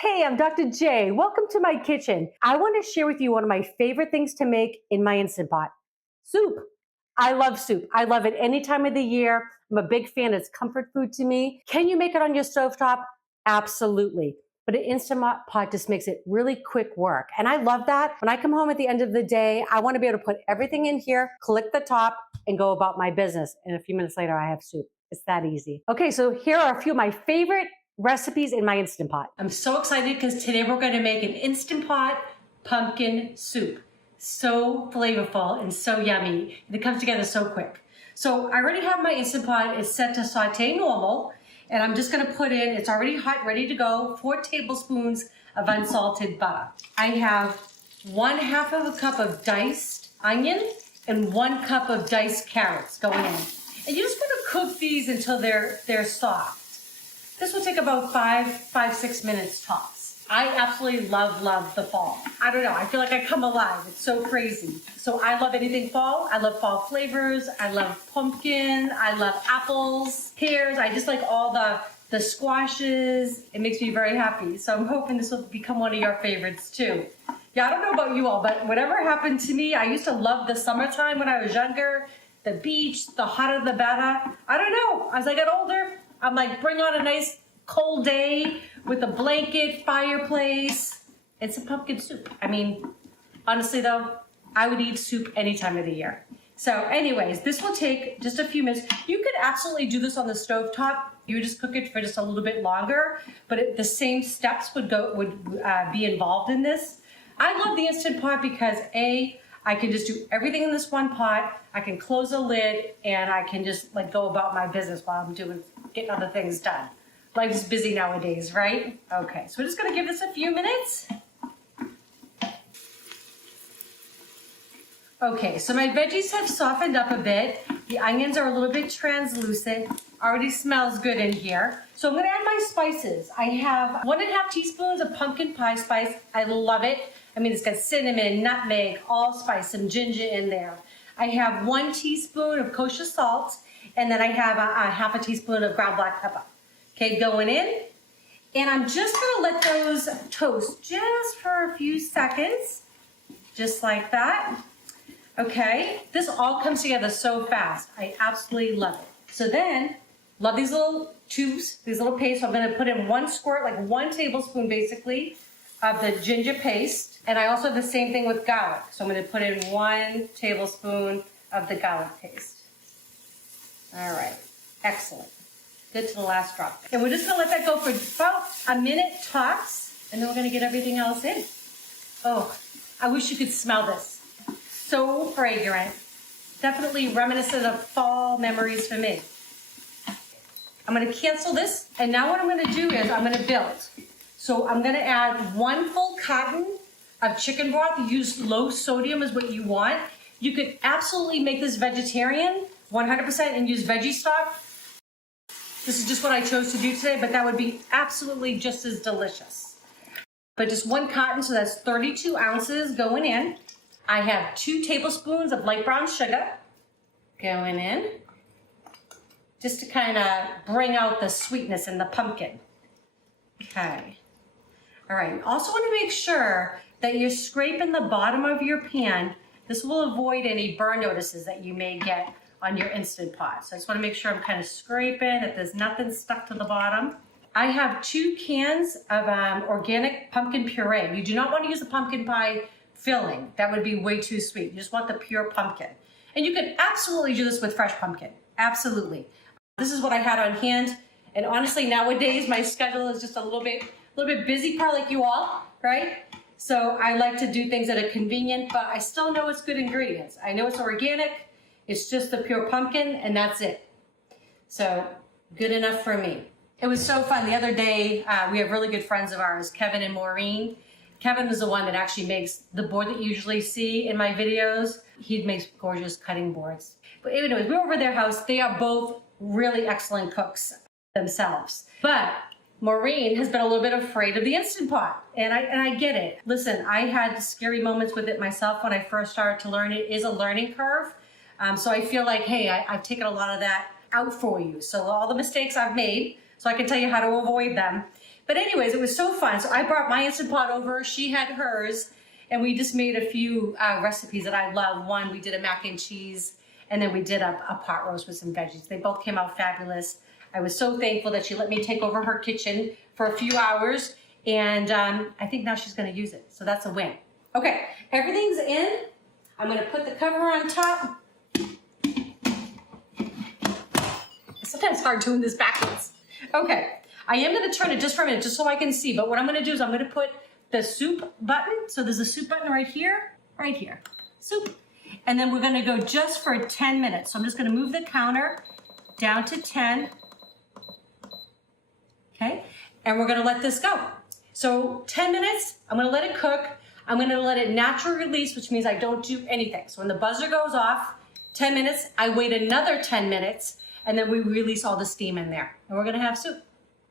Hey, I'm Dr. J. Welcome to my kitchen. I want to share with you one of my favorite things to make in my Instant Pot. Soup. I love soup. I love it any time of the year. I'm a big fan. It's comfort food to me. Can you make it on your stovetop? Absolutely. But an Instant Pot just makes it really quick work. And I love that. When I come home at the end of the day, I want to be able to put everything in here, click the top, and go about my business. And a few minutes later, I have soup. It's that easy. Okay, so here are a few of my favorite recipes in my Instant Pot. I'm so excited because today we're going to make an Instant Pot pumpkin soup. So flavorful and so yummy. And it comes together so quick. So I already have my Instant Pot. It's set to saute normal. And I'm just going to put in, it's already hot, ready to go, 4 tablespoons of unsalted butter. I have 1/2 of a cup of diced onion and 1 cup of diced carrots going in. And you're just going to cook these until they're soft. This will take about 5-6 minutes tops. I absolutely love the fall. I don't know, I feel like I come alive. It's so crazy. So I love anything fall. I love fall flavors. I love pumpkin. I love apples, pears. I just like all the squashes. It makes me very happy. So I'm hoping this will become one of your favorites too. Yeah, I don't know about you all, but whatever happened to me, I used to love the summertime when I was younger. The beach, the hotter the better. I don't know, as I got older, I'm like, bring on a nice cold day with a blanket, fireplace, and some pumpkin soup. I mean, honestly though, I would eat soup any time of the year. So anyways, this will take just a few minutes. You could absolutely do this on the stovetop. You would just cook it for just a little bit longer, but the same steps would be involved in this. I love the Instant Pot because I can just do everything in this one pot. I can close the lid and I can just like go about my business while I'm getting other things done. Life's busy nowadays, right? Okay, so we're just gonna give this a few minutes. Okay, so my veggies have softened up a bit. The onions are a little bit translucent. Already smells good in here. So I'm gonna add my spices. I have 1.5 teaspoons of pumpkin pie spice. I love it. I mean, it's got cinnamon, nutmeg, allspice, some ginger in there. I have 1 teaspoon of kosher salt, and then I have a 1/2 teaspoon of ground black pepper. Okay, going in. And I'm just gonna let those toast just for a few seconds, just like that. Okay, this all comes together so fast. I absolutely love it. So then, love these little tubes, these little pastes. So I'm gonna put in 1 squirt, like 1 tablespoon basically, of the ginger paste. And I also have the same thing with garlic. So I'm gonna put in 1 tablespoon of the garlic paste. All right, excellent. Good to the last drop. And we're just gonna let that go for about a minute tops, and then we're gonna get everything else in. Oh, I wish you could smell this. So fragrant. Definitely reminiscent of fall memories for me. I'm gonna cancel this, and now what I'm gonna do is I'm gonna build. So I'm gonna add 1 full carton of chicken broth. Use low sodium is what you want. You could absolutely make this vegetarian, 100%, and use veggie stock. This is just what I chose to do today, but that would be absolutely just as delicious. But just 1 carton, so that's 32 ounces going in. I have 2 tablespoons of light brown sugar going in, just to kind of bring out the sweetness in the pumpkin. Okay. All right. Also want to make sure that you're scraping the bottom of your pan. This will avoid any burn notices that you may get on your Instant Pot. So I just want to make sure I'm kind of scraping, that there's nothing stuck to the bottom. I have 2 cans of organic pumpkin puree. You do not want to use the pumpkin pie filling. That would be way too sweet. You just want the pure pumpkin. And you can absolutely do this with fresh pumpkin. Absolutely. This is what I had on hand. And honestly, nowadays, my schedule is just a little bit busy, probably like you all, right? So I like to do things that are convenient, but I still know it's good ingredients. I know it's organic. It's just the pure pumpkin, and that's it. So good enough for me. It was so fun. The other day, we have really good friends of ours, Kevin and Maureen. Kevin is the one that actually makes the board that you usually see in my videos. He makes gorgeous cutting boards. But anyways, we were over their house. They are both really excellent cooks themselves. But Maureen has been a little bit afraid of the Instant Pot, and I get it. Listen, I had scary moments with it myself when I first started to learn. It is a learning curve. So I feel like, hey, I've taken a lot of that out for you. So all the mistakes I've made, so I can tell you how to avoid them. But anyways, it was so fun. So I brought my Instant Pot over, she had hers, and we just made a few recipes that I love. One, we did a mac and cheese, and then we did a pot roast with some veggies. They both came out fabulous. I was so thankful that she let me take over her kitchen for a few hours, and I think now she's gonna use it. So that's a win. Okay, everything's in. I'm gonna put the cover on top. It's sometimes hard doing this backwards. Okay, I am gonna turn it just for a minute, just so I can see, but what I'm gonna do is I'm gonna put the soup button. So there's a soup button right here, soup. And then we're gonna go just for 10 minutes. So I'm just gonna move the counter down to 10. Okay, and we're gonna let this go. So 10 minutes, I'm gonna let it cook. I'm gonna let it naturally release, which means I don't do anything. So when the buzzer goes off, 10 minutes, I wait another 10 minutes, and then we release all the steam in there. And we're gonna have soup,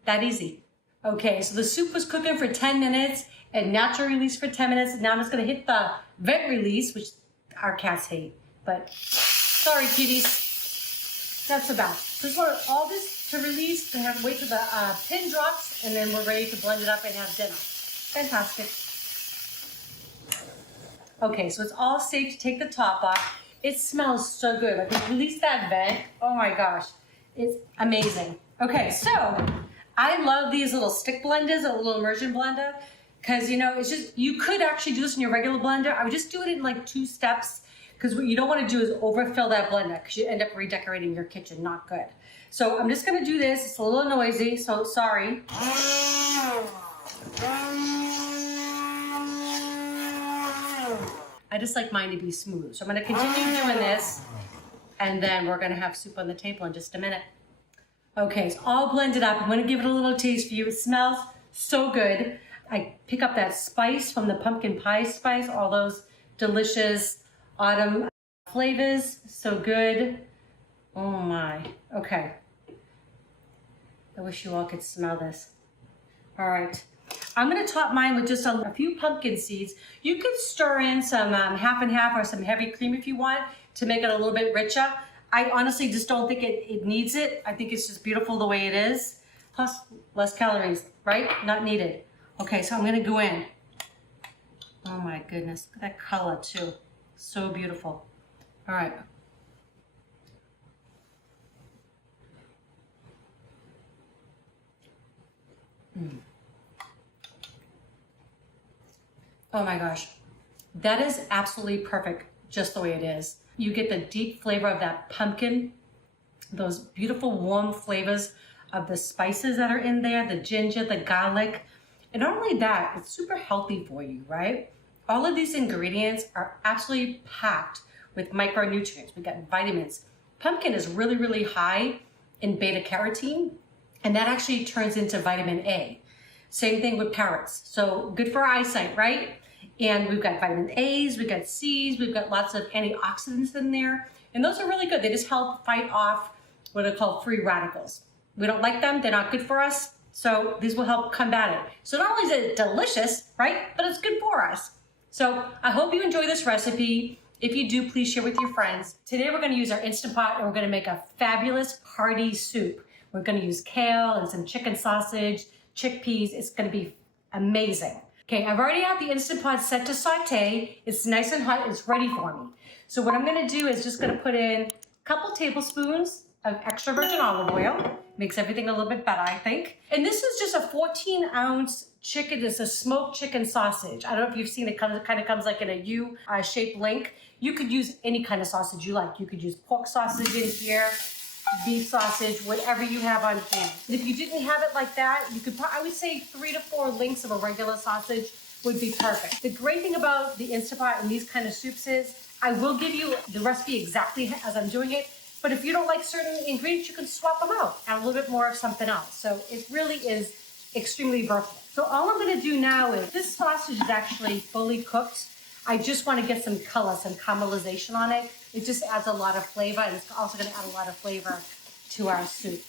that easy. Okay, so the soup was cooking for 10 minutes, and natural release for 10 minutes. Now I'm just gonna hit the vent release, which our cats hate, but sorry kitties, that's about. So just want all this to release, to have wait till the pin drops, and then we're ready to blend it up and have dinner. Fantastic. Okay, so it's all safe to take the top off. It smells so good. Like we released that vent, oh my gosh, it's amazing. Okay, so I love these little stick blenders, a little immersion blender, because you know, it's just, you could actually do this in your regular blender. I would just do it in like 2 steps, because what you don't want to do is overfill that blender, because you end up redecorating your kitchen, not good. So I'm just gonna do this. It's a little noisy, so sorry. I just like mine to be smooth. So I'm gonna continue doing this, and then we're gonna have soup on the table in just a minute. Okay, it's all blended up. I'm gonna give it a little taste for you. It smells so good. I pick up that spice from the pumpkin pie spice, all those delicious autumn flavors, so good. Oh my, okay. I wish you all could smell this. All right, I'm gonna top mine with just a few pumpkin seeds. You could stir in some half and half or some heavy cream if you want to make it a little bit richer. I honestly just don't think it needs it. I think it's just beautiful the way it is. Plus, less calories, right? Not needed. Okay, so I'm gonna go in. Oh my goodness, look at that color too. So beautiful. All right. Oh my gosh, that is absolutely perfect just the way it is. You get the deep flavor of that pumpkin, those beautiful warm flavors of the spices that are in there, the ginger, the garlic. And not only that, it's super healthy for you, right? All of these ingredients are absolutely packed with micronutrients. We got vitamins. Pumpkin is really, really high in beta carotene, and that actually turns into vitamin A. Same thing with carrots. So good for eyesight, right? And we've got vitamin A's, we've got C's, we've got lots of antioxidants in there. And those are really good. They just help fight off what are called free radicals. We don't like them, they're not good for us. So these will help combat it. So not only is it delicious, right? But it's good for us. So I hope you enjoy this recipe. If you do, please share with your friends. Today we're gonna use our Instant Pot, and we're gonna make a fabulous hearty soup. We're gonna use kale and some chicken sausage, chickpeas. It's gonna be amazing. Okay, I've already had the Instant Pot set to saute. It's nice and hot, it's ready for me. So what I'm gonna do is just gonna put in a couple tablespoons of extra virgin olive oil. Makes everything a little bit better, I think. And this is just a 14-ounce chicken. It's a smoked chicken sausage. I don't know if you've seen it, kind of comes like in a U-shaped link. You could use any kind of sausage you like. You could use pork sausage in here, beef sausage, whatever you have on hand. And if you didn't have it like that, you could, I would say 3 to 4 links of a regular sausage would be perfect. The great thing about the Instant Pot and these kind of soups is I will give you the recipe exactly as I'm doing it, but if you don't like certain ingredients, you can swap them out, add a little bit more of something else. So it really is extremely versatile. So all I'm gonna do now is, this sausage is actually fully cooked. I just wanna get some color, some caramelization on it. It just adds a lot of flavor, and it's also gonna add a lot of flavor to our soup.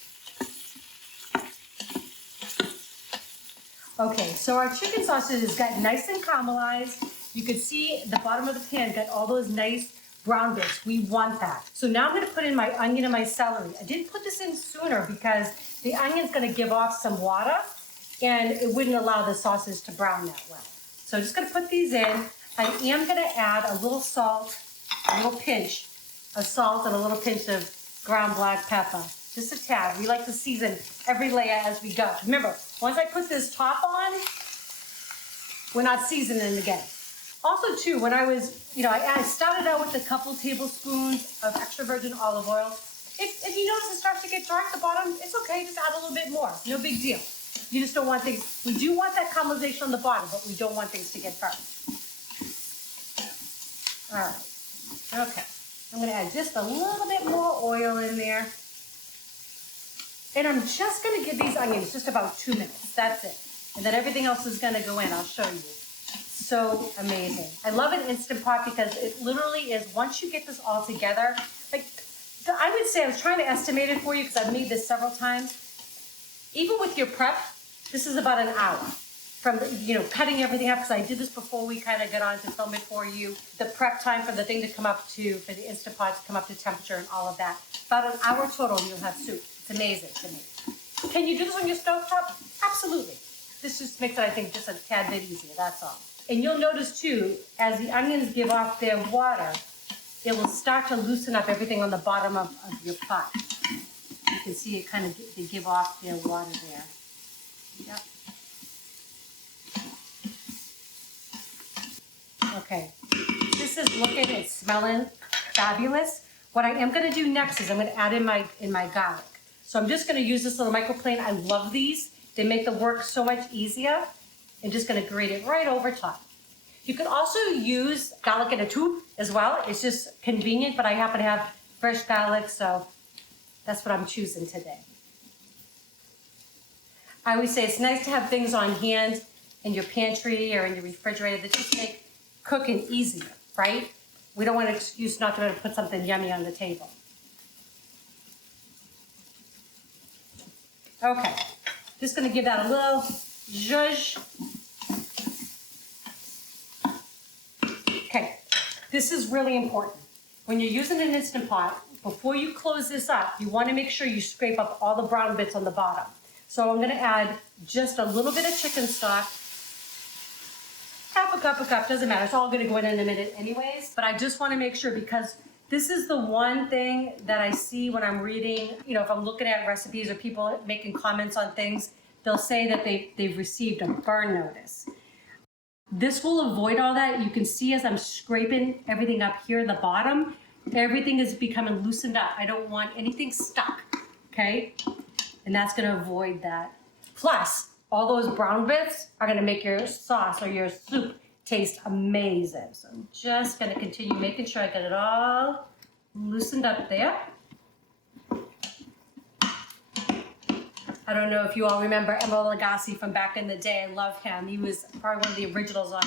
Okay, so our chicken sausage has got nice and caramelized. You can see the bottom of the pan got all those nice brown bits. We want that. So now I'm gonna put in my onion and my celery. I didn't put this in sooner because the onion's gonna give off some water, and it wouldn't allow the sauces to brown that well. So I'm just gonna put these in. I am gonna add a little salt, a little pinch of salt and a little pinch of ground black pepper. Just a tad. We like to season every layer as we go. Remember, once I put this top on, we're not seasoning again. Also too, when I was, I started out with a couple tablespoons of extra virgin olive oil. If you notice it starts to get dark at the bottom, it's okay, just add a little bit more. No big deal. You just don't want things, we do want that caramelization on the bottom, but we don't want things to get burnt. All right, okay. I'm gonna add just a little bit more oil in there. And I'm just gonna give these onions just about 2 minutes, that's it. And then everything else is gonna go in, I'll show you. So amazing. I love an Instant Pot because it literally is, once you get this all together, like, I would say, I was trying to estimate it for you because I've made this several times. Even with your prep, this is about an hour from, cutting everything up, because I did this before we kind of got on to film it for you. The prep time for the thing to come up to, for the Instant Pot to come up to temperature and all of that. About an hour total, you'll have soup. It's amazing to me. Can you do this on your stovetop? Absolutely. This just makes it, I think, just a tad bit easier, that's all. And you'll notice too, as the onions give off their water, it will start to loosen up everything on the bottom of your pot. You can see it kind of they give off their water there. Yep. Okay, this is looking and smelling fabulous. What I am gonna do next is I'm gonna add in my garlic. So I'm just gonna use this little microplane. I love these. They make the work so much easier. I'm just gonna grate it right over top. You could also use garlic in a tube as well. It's just convenient, but I happen to have fresh garlic, so that's what I'm choosing today. I always say it's nice to have things on hand in your pantry or in your refrigerator that just make cooking easier, right? We don't want an excuse not to be able to put something yummy on the table. Okay, just gonna give that a little zhuzh. Okay, this is really important. When you're using an Instant Pot, before you close this up, you want to make sure you scrape up all the brown bits on the bottom. So I'm going to add just a little bit of chicken stock. Half a cup, doesn't matter. It's all going to go in a minute anyways. But I just want to make sure, because this is the one thing that I see when I'm reading, if I'm looking at recipes or people making comments on things, they'll say that they've received a burn notice. This will avoid all that. You can see as I'm scraping everything up here in the bottom, everything is becoming loosened up. I don't want anything stuck, okay? And that's gonna avoid that. Plus, all those brown bits are gonna make your sauce or your soup taste amazing. So I'm just gonna continue making sure I get it all loosened up there. I don't know if you all remember Emil Lagasse from back in the day. I love him. He was probably one of the originals on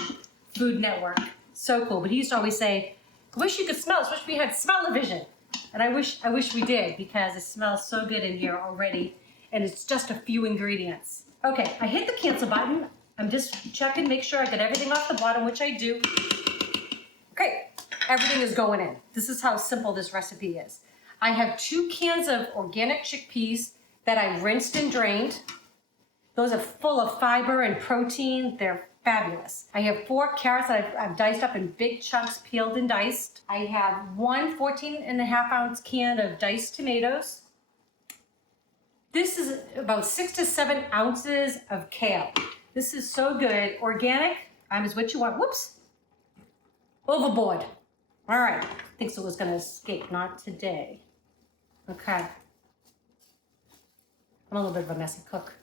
Food Network. So cool. But he used to always say, I wish you could smell. I wish we had smell-o-vision. And I wish we did, because it smells so good in here already. And it's just a few ingredients. Okay, I hit the cancel button. I'm just checking, make sure I get everything off the bottom, which I do. Okay, everything is going in. This is how simple this recipe is. I have 2 cans of organic chickpeas that I rinsed and drained. Those are full of fiber and protein. They're fabulous. I have 4 carrots that I've diced up in big chunks, peeled and diced. I have 1 14.5-ounce can of diced tomatoes. This is about 6 to 7 ounces of kale. This is so good. Organic, is what you want. Whoops, overboard. All right, I think so was gonna escape, not today. Okay. I'm a little bit of a messy cook.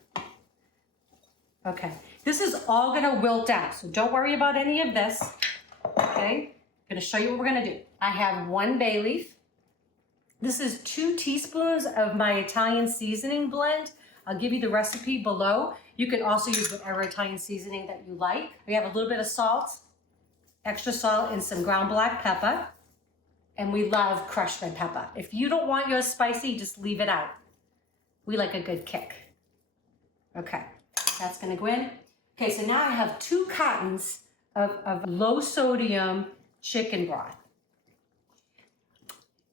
Okay, this is all gonna wilt out, so don't worry about any of this. Okay, I'm gonna show you what we're gonna do. I have 1 bay leaf. This is 2 teaspoons of my Italian seasoning blend. I'll give you the recipe below. You can also use whatever Italian seasoning that you like. We have a little bit of salt, extra salt, and some ground black pepper. And we love crushed red pepper. If you don't want yours spicy, just leave it out. We like a good kick. Okay, that's gonna go in. Okay, so now I have 2 cartons of low sodium chicken broth.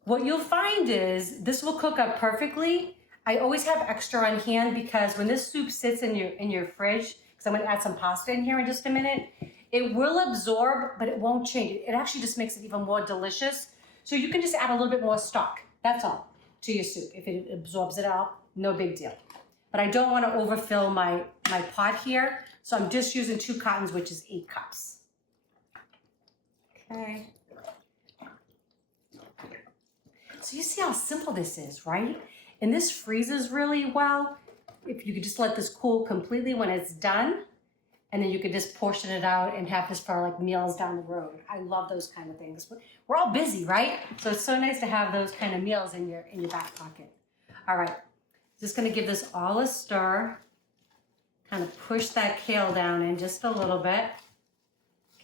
What you'll find is this will cook up perfectly. I always have extra on hand because when this soup sits in your fridge, because I'm going to add some pasta in here in just a minute, it will absorb, but it won't change. It actually just makes it even more delicious. So you can just add a little bit more stock. That's all to your soup. If it absorbs it all, no big deal. But I don't want to overfill my pot here. So I'm just using 2 cartons, which is 8 cups. Okay. So you see how simple this is, right? And this freezes really well. If you could just let this cool completely when it's done, and then you could just portion it out and have this for like meals down the road. I love those kind of things. We're all busy, right? So it's so nice to have those kind of meals in your back pocket. All right, just gonna give this all a stir. Kind of push that kale down in just a little bit.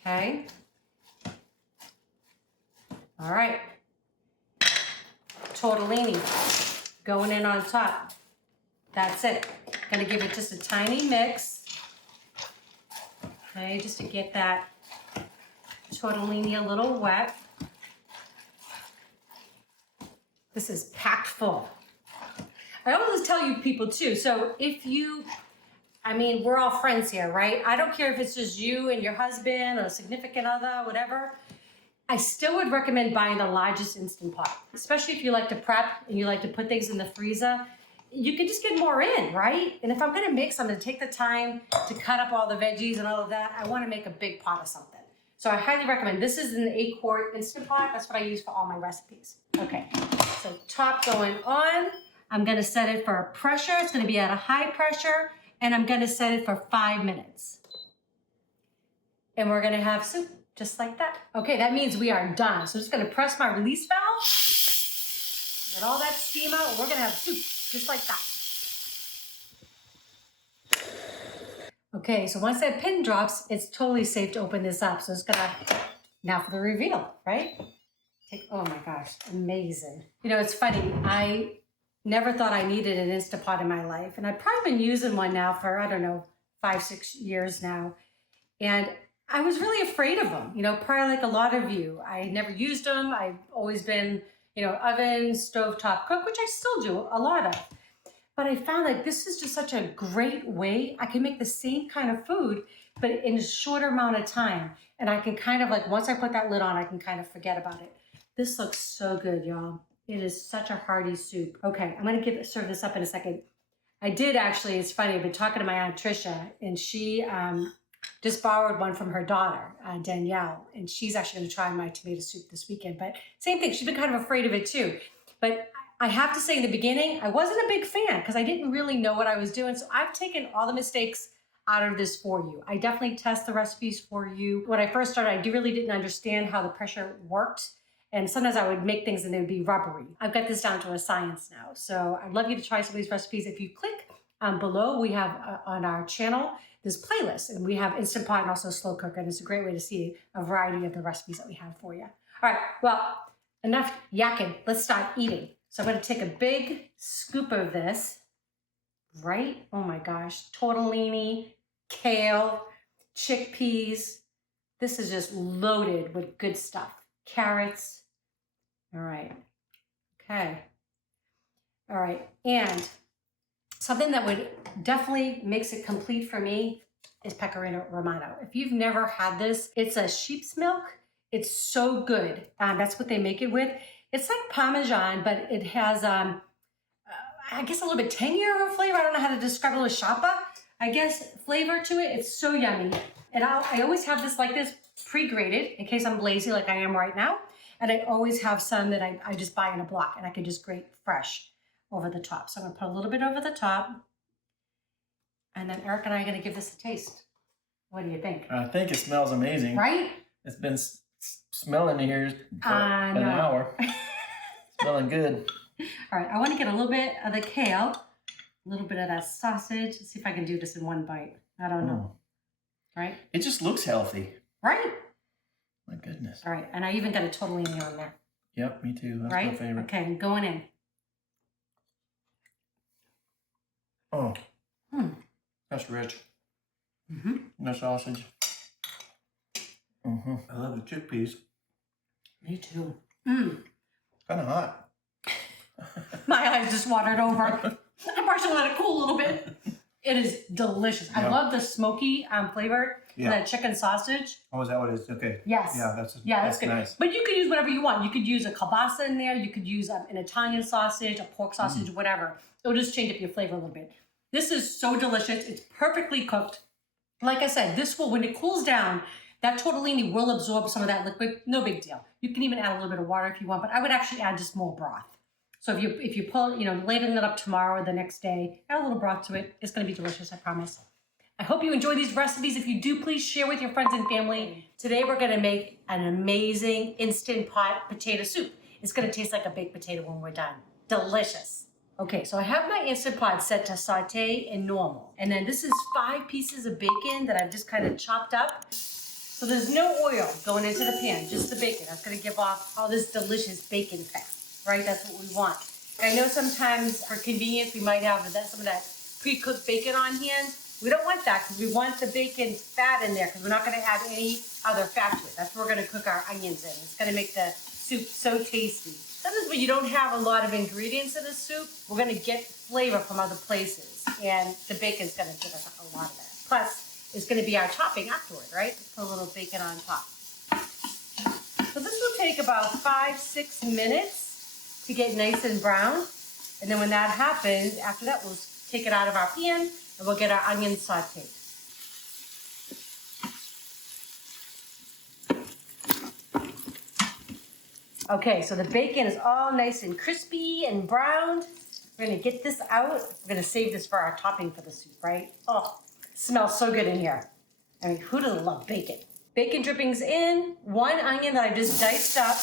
Okay. All right. Tortellini going in on top. That's it. Gonna give it just a tiny mix. Okay, just to get that tortellini a little wet. This is packed full. I always tell you people too, so if you, I mean, we're all friends here, right? I don't care if it's just you and your husband or a significant other, whatever. I still would recommend buying the largest Instant Pot, especially if you like to prep and you like to put things in the freezer. You can just get more in, right? And if I'm gonna mix, I'm gonna take the time to cut up all the veggies and all of that. I wanna make a big pot of something. So I highly recommend, this is an 8-quart Instant Pot. That's what I use for all my recipes. Okay, so top going on. I'm gonna set it for a pressure. It's gonna be at a high pressure, and I'm gonna set it for 5 minutes. And we're gonna have soup just like that. Okay, that means we are done. So I'm just gonna press my release valve, let all that steam out, and we're gonna have soup just like that. Okay, so once that pin drops, it's totally safe to open this up. So it's gonna, now for the reveal, right? Oh my gosh, amazing. You know, it's funny, I never thought I needed an Instant Pot in my life. And I've probably been using one now for, I don't know, 5-6 years now. And I was really afraid of them, you know, probably like a lot of you. I never used them. I've always been, you know, oven, stovetop cook, which I still do a lot of. But I found that this is just such a great way. I can make the same kind of food, but in a shorter amount of time. And I can kind of like, once I put that lid on, I can kind of forget about it. This looks so good, y'all. It is such a hearty soup. Okay, I'm gonna serve this up in a second. I did actually, it's funny, I've been talking to my Aunt Tricia, and she just borrowed one from her daughter, Danielle, and she's actually gonna try my tomato soup this weekend. But same thing, she's been kind of afraid of it too. But I have to say in the beginning, I wasn't a big fan because I didn't really know what I was doing. So I've taken all the mistakes out of this for you. I definitely test the recipes for you. When I first started, I really didn't understand how the pressure worked. And sometimes I would make things and they would be rubbery. I've got this down to a science now. So I'd love you to try some of these recipes. If you click below, we have on our channel, this playlist, and we have Instant Pot and also slow cooker. And it's a great way to see a variety of the recipes that we have for you. All right, well, enough yakking. Let's start eating. So I'm gonna take a big scoop of this, right? Oh my gosh, tortellini, kale, chickpeas. This is just loaded with good stuff. Carrots. All right. Okay. All right. And something that would definitely makes it complete for me is pecorino romano. If you've never had this, it's a sheep's milk. It's so good. That's what they make it with. It's like Parmesan, but it has, I guess, a little bit tangier of a flavor. I don't know how to describe it. A little shapa, I guess, flavor to it. It's so yummy. And I always have this like this pre-grated in case I'm lazy like I am right now. And I always have some that I just buy in a block and I can just grate fresh over the top. So I'm gonna put a little bit over the top. And then Eric and I are gonna give this a taste. What do you think? I think it smells amazing. Right? It's been smelling here for an hour. Smelling good. All right, I wanna get a little bit of the kale, a little bit of that sausage. Let's see if I can do this in one bite. I don't know. Right? It just looks healthy. Right? My goodness. All right, and I even got a tortellini on there. Yep, me too. That's right? my favorite. Okay, I'm going in. Oh, that's rich. No sausage. I love the chickpeas. Me too. Kind of hot. My eyes just watered over. should let it cool a little bit. It is delicious. I love the smoky flavor of that chicken sausage. Oh, is that what it is? Okay. Yes. Yeah, that's good. Nice. But you could use whatever you want. You could use a kielbasa in there. You could use an Italian sausage, a pork sausage, whatever. It'll just change up your flavor a little bit. This is so delicious. It's perfectly cooked. Like I said, this will, when it cools down, that tortellini will absorb some of that liquid. No big deal. You can even add a little bit of water if you want, but I would actually add just more broth. So if you pull, laden it up tomorrow or the next day, add a little broth to it. It's going to be delicious, I promise. I hope you enjoy these recipes. If you do, please share with your friends and family. Today we're going to make an amazing Instant Pot potato soup. It's going to taste like a baked potato when we're done. Delicious. Okay, so I have my Instant Pot set to saute and normal. And then this is 5 pieces of bacon that I've just kind of chopped up. So there's no oil going into the pan, just the bacon. That's going to give off all this delicious bacon fat. Right, that's what we want. I know sometimes for convenience we might have some of that pre-cooked bacon on hand. We don't want that because we want the bacon fat in there because we're not going to add any other fat to it. That's where we're going to cook our onions in. It's going to make the soup so tasty. Sometimes when you don't have a lot of ingredients in a soup, we're going to get flavor from other places, and the bacon's going to give us a lot of that. Plus, it's going to be our topping afterward, right? Put a little bacon on top. So this will take about 5-6 minutes to get nice and brown. And then when that happens, after that, we'll take it out of our pan and we'll get our onions sauteed. Okay, so the bacon is all nice and crispy and browned. We're gonna get this out. We're gonna save this for our topping for the soup, right? Oh, it smells so good in here. I mean, who doesn't love bacon? Bacon drippings in, 1 onion that I just diced up.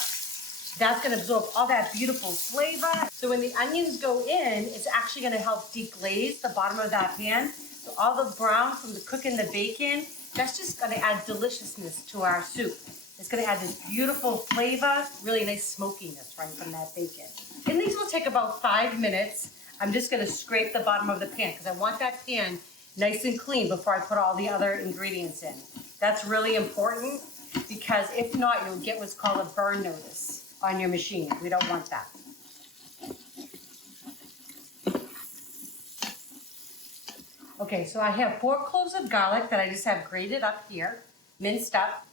That's going to absorb all that beautiful flavor. So when the onions go in, it's actually going to help deglaze the bottom of that pan. So all the brown from the cooking the bacon, that's just going to add deliciousness to our soup. It's going to add this beautiful flavor, really nice smokiness, right, from that bacon. And these will take about 5 minutes. I'm just going to scrape the bottom of the pan because I want that pan nice and clean before I put all the other ingredients in. That's really important because if not, you'll get what's called a burn notice on your machine. We don't want that. Okay, so I have 4 cloves of garlic that I just have grated up here, minced up.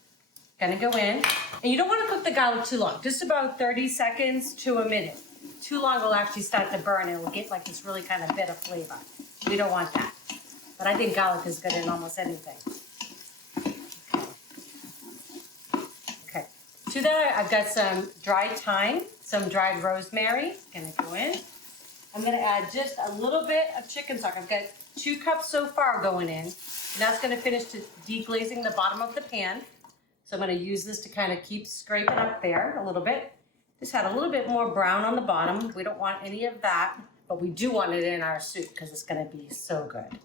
Gonna go in. And you don't want to cook the garlic too long, just about 30 seconds to a minute. Too long will actually start to burn and it will get like this really kind of bitter flavor. We don't want that. But I think garlic is good in almost anything. To that, I've got some dried thyme, some dried rosemary. Gonna go in. I'm gonna add just a little bit of chicken stock. I've got 2 cups so far going in. And that's gonna finish to deglazing the bottom of the pan. So I'm gonna use this to kind of keep scraping up there a little bit. Just had a little bit more brown on the bottom. We don't want any of that, but we do want it in our soup because it's gonna be so good.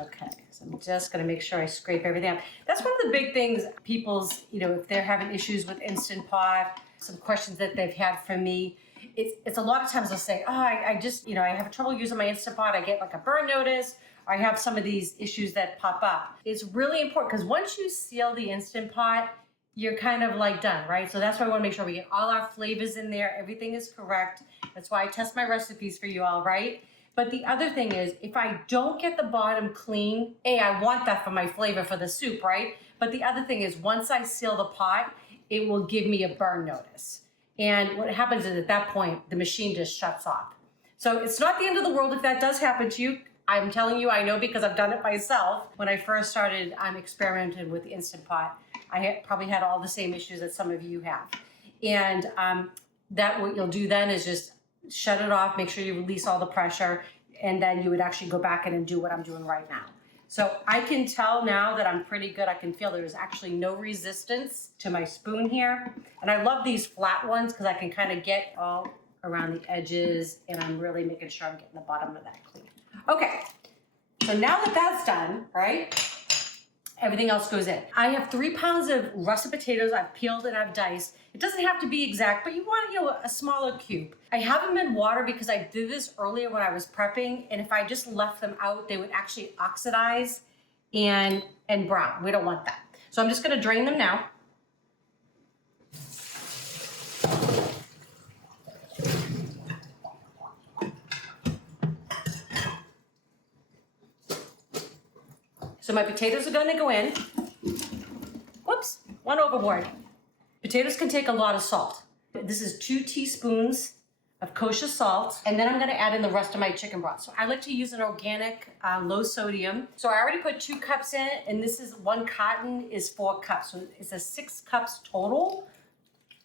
Okay, so I'm just gonna make sure I scrape everything up. That's one of the big things people's, if they're having issues with Instant Pot, some questions that they've had from me. It's a lot of times they'll say, oh, I just, I have trouble using my Instant Pot. I get like a burn notice, or I have some of these issues that pop up. It's really important because once you seal the Instant Pot, you're kind of like done, right? So that's why I wanna make sure we get all our flavors in there. Everything is correct. That's why I test my recipes for you all, right? But the other thing is, if I don't get the bottom clean, I want that for my flavor for the soup, right? But the other thing is, once I seal the pot, it will give me a burn notice. And what happens is at that point, the machine just shuts off. So it's not the end of the world if that does happen to you. I'm telling you, I know because I've done it myself. When I first started experimenting with the Instant Pot, I probably had all the same issues that some of you have. And that what you'll do then is just shut it off, make sure you release all the pressure, and then you would actually go back in and do what I'm doing right now. So I can tell now that I'm pretty good. I can feel there's actually no resistance to my spoon here. And I love these flat ones because I can kind of get all around the edges, and I'm really making sure I'm getting the bottom of that clean. Okay, so now that that's done, right, everything else goes in. I have 3 pounds of russet potatoes I've peeled and I've diced. It doesn't have to be exact, but you want a smaller cube. I have them in water because I did this earlier when I was prepping, and if I just left them out, they would actually oxidize and brown. We don't want that. So I'm just gonna drain them now. So my potatoes are gonna go in. Whoops, one overboard. Potatoes can take a lot of salt. This is 2 teaspoons of kosher salt, and then I'm gonna add in the rest of my chicken broth. So I like to use an organic, low sodium. So I already put 2 cups in, and this is 1 carton is 4 cups. So it's a 6 cups total.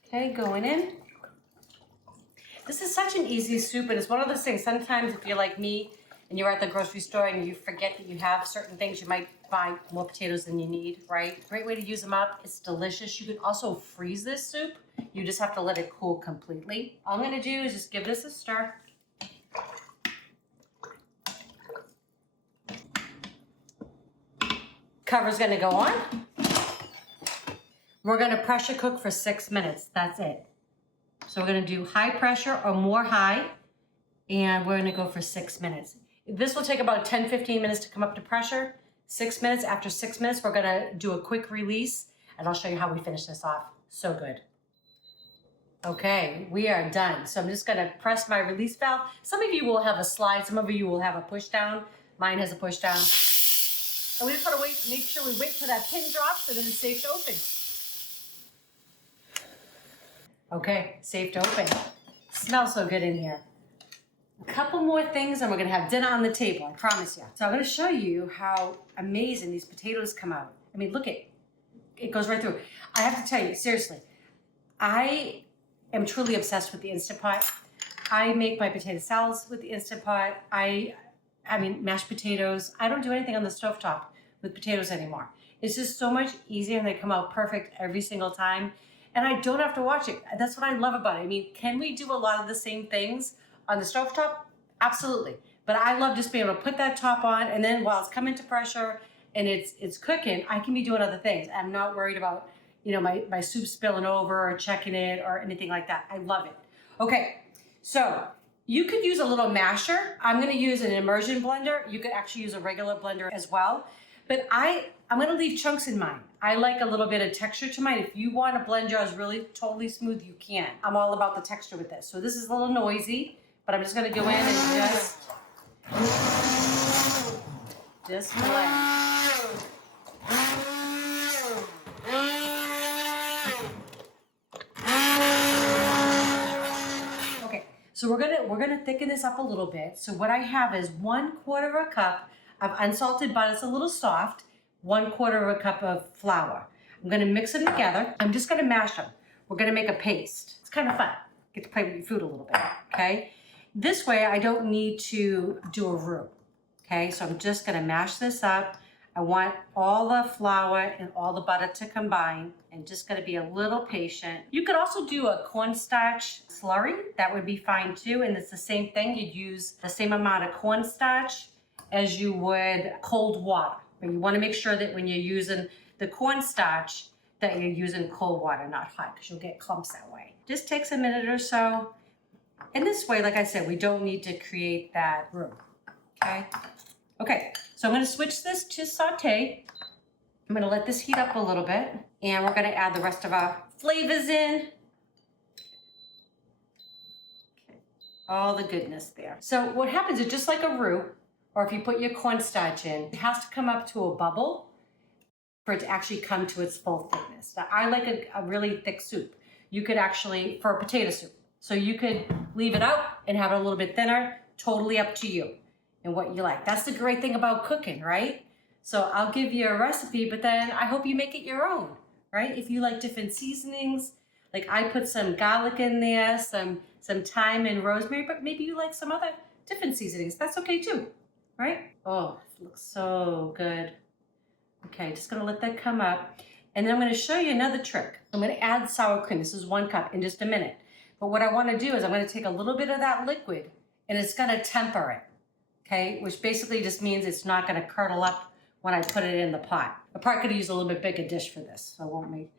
Okay, going in. This is such an easy soup, and it's one of those things, sometimes if you're like me, and you're at the grocery store and you forget that you have certain things, you might buy more potatoes than you need, right? Great way to use them up. It's delicious. You can also freeze this soup. You just have to let it cool completely. All I'm gonna do is just give this a stir. Cover's gonna go on. We're gonna pressure cook for 6 minutes. That's it. So we're gonna do high pressure or more high, and we're gonna go for 6 minutes. This will take about 10-15 minutes to come up to pressure. 6 minutes. After 6 minutes, we're gonna do a quick release, and I'll show you how we finish this off. So good. Okay, we are done. So I'm just gonna press my release valve. Some of you will have a slide, some of you will have a push down. Mine has a push down. And we just wanna wait, make sure we wait till that pin drops so then it's safe to open. Okay, safe to open. Smells so good in here. A couple more things and we're gonna have dinner on the table, I promise you. So I'm gonna show you how amazing these potatoes come out. I mean, look it goes right through. I have to tell you, seriously, I am truly obsessed with the Instant Pot. I make my potato salads with the Instant Pot. I mean, mashed potatoes. I don't do anything on the stovetop with potatoes anymore. It's just so much easier and they come out perfect every single time. And I don't have to watch it. That's what I love about it. I mean, can we do a lot of the same things on the stovetop? Absolutely. But I love just being able to put that top on, and then while it's coming to pressure and it's cooking, I can be doing other things. I'm not worried about, you know, my soup spilling over or checking it or anything like that. I love it. Okay, so you could use a little masher. I'm gonna use an immersion blender. You could actually use a regular blender as well. But I'm gonna leave chunks in mine. I like a little bit of texture to mine. If you want to blend yours really totally smooth, you can. I'm all about the texture with this. So this is a little noisy, but I'm just gonna go in and just blend. Okay, so we're gonna thicken this up a little bit. So what I have is 1/4 cup of unsalted butter. It's a little soft. 1/4 cup of flour. I'm gonna mix them together. I'm just gonna mash them. We're gonna make a paste. It's kind of fun. Get to play with your food a little bit, okay? This way I don't need to do a roux, okay? So I'm just gonna mash this up. I want all the flour and all the butter to combine, and just gonna be a little patient. You could also do a cornstarch slurry. That would be fine too, and it's the same thing. You'd use the same amount of cornstarch as you would cold water. But you wanna make sure that when you're using the cornstarch, that you're using cold water, not hot, because you'll get clumps that way. Just takes a minute or so. And this way, like I said, we don't need to create that roux, okay? Okay, so I'm gonna switch this to saute. I'm gonna let this heat up a little bit, and we're gonna add the rest of our flavors in. Okay. All the goodness there. So what happens is just like a roux, or if you put your cornstarch in, it has to come up to a bubble for it to actually come to its full thickness. Now, I like a really thick soup. You could actually, for a potato soup, so you could leave it out and have it a little bit thinner, totally up to you and what you like. That's the great thing about cooking, right? So I'll give you a recipe, but then I hope you make it your own, right? If you like different seasonings, like I put some garlic in there, some thyme and rosemary, but maybe you like some other different seasonings. That's okay too, right? Oh, it looks so good. Okay, just gonna let that come up. And then I'm gonna show you another trick. I'm gonna add sour cream. This is 1 cup in just a minute. But what I wanna do is I'm gonna take a little bit of that liquid and it's gonna temper it, okay? Which basically just means it's not gonna curdle up when I put it in the pot. I probably could use a little bit bigger dish for this, so I won't make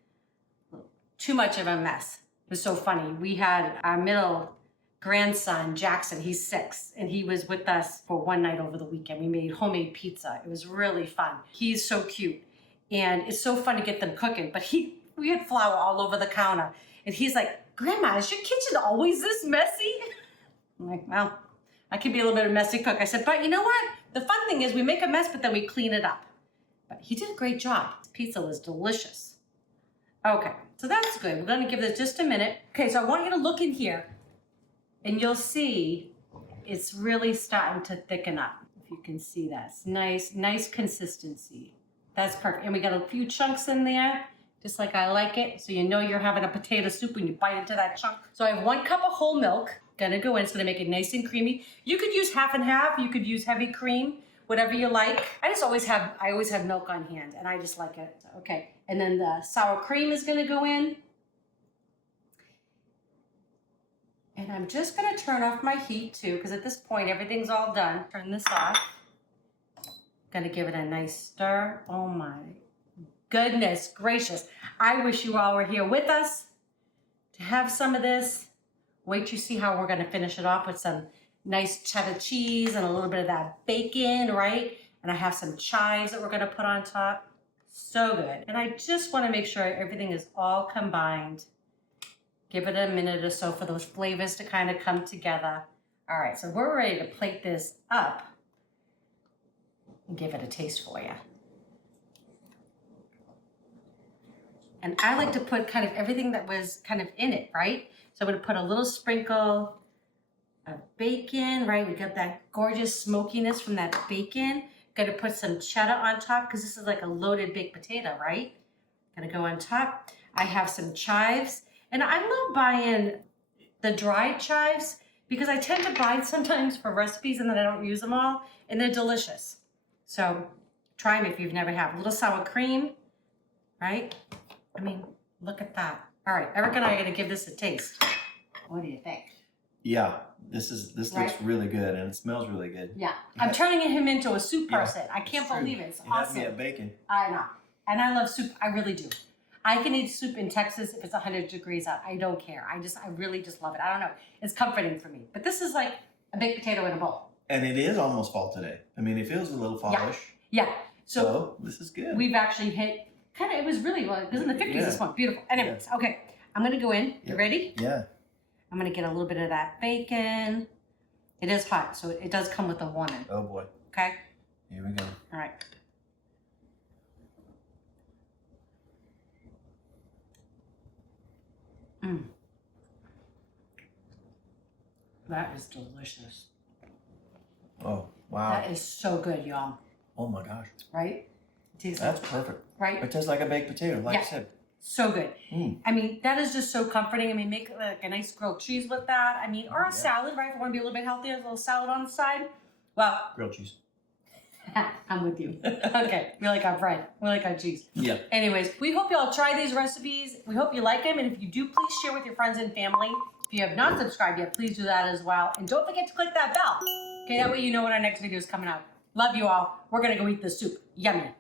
too much of a mess. It was so funny. We had our middle grandson, Jackson, he's 6, and he was with us for one night over the weekend. We made homemade pizza. It was really fun. He's so cute. And it's so fun to get them cooking, but we had flour all over the counter. And he's like, Grandma, is your kitchen always this messy? I'm like, well, I can be a little bit of a messy cook. I said, but you know what? The fun thing is we make a mess, but then we clean it up. But he did a great job. His pizza was delicious. Okay, so that's good. We're gonna give this just a minute. Okay, so I want you to look in here and you'll see it's really starting to thicken up. If you can see that. It's nice consistency. That's perfect. And we got a few chunks in there, just like I like it. So you know you're having a potato soup when you bite into that chunk. So I have 1 cup of whole milk. Gonna go in, it's gonna make it nice and creamy. You could use half and half, you could use heavy cream, whatever you like. I always have milk on hand and I just like it. Okay, and then the sour cream is gonna go in. And I'm just gonna turn off my heat too, because at this point everything's all done. Turn this off. Gonna give it a nice stir. Oh my goodness gracious. I wish you all were here with us to have some of this. Wait till you see how we're gonna finish it off with some nice cheddar cheese and a little bit of that bacon, right? And I have some chives that we're gonna put on top. So good. And I just wanna make sure everything is all combined. Give it a minute or so for those flavors to kind of come together. All right, so we're ready to plate this up and give it a taste for you. And I like to put kind of everything that was kind of in it, right? So I'm gonna put a little sprinkle of bacon, right? We got that gorgeous smokiness from that bacon. Gonna put some cheddar on top because this is like a loaded baked potato, right? Gonna go on top. I have some chives. And I love buying the dried chives because I tend to buy sometimes for recipes and then I don't use them all, and they're delicious. So try them if you've never had. A little sour cream, right? I mean, look at that. All right, Eric and I are gonna give this a taste. What do you think? Yeah, this looks really good and it smells really good. Yeah, I'm turning him into a soup person. I can't true. believe it. It's You have awesome. me at bacon. I know, and I love soup. I really do. I can eat soup in Texas if it's 100 degrees out. I don't care. I really just love it. I don't know. It's comforting for me. But this is like a baked potato in a bowl. And it is almost fall today. I mean, it feels a little fallish. Yeah. So this is good. We've actually hit it was really well. It was in the 50s this month. Beautiful. Anyways, okay. I'm going to go in. You ready? Yeah. I'm going to get a little bit of that bacon. It is hot, so it does come with a warning. Oh boy. Okay. Here we go. All right. That is delicious. Oh, wow. That is so good, y'all. Oh my gosh. Right? That's perfect. Right? It tastes like a baked potato, like I said. So good. I mean, that is just so comforting. I mean, make like a nice grilled cheese with that. I mean, or a salad, right? If you want to be a little bit healthier, a little salad on the side. Well, Grilled cheese. I'm with you. Okay. We like our bread. We like our cheese. Yeah. Anyways, we hope you all try these recipes. We hope you like them. And if you do, please share with your friends and family. If you have not subscribed yet, please do that as well. And don't forget to click that bell. Okay, that way you know when our next video is coming out. Love you all. We're going to go eat the soup. Yummy.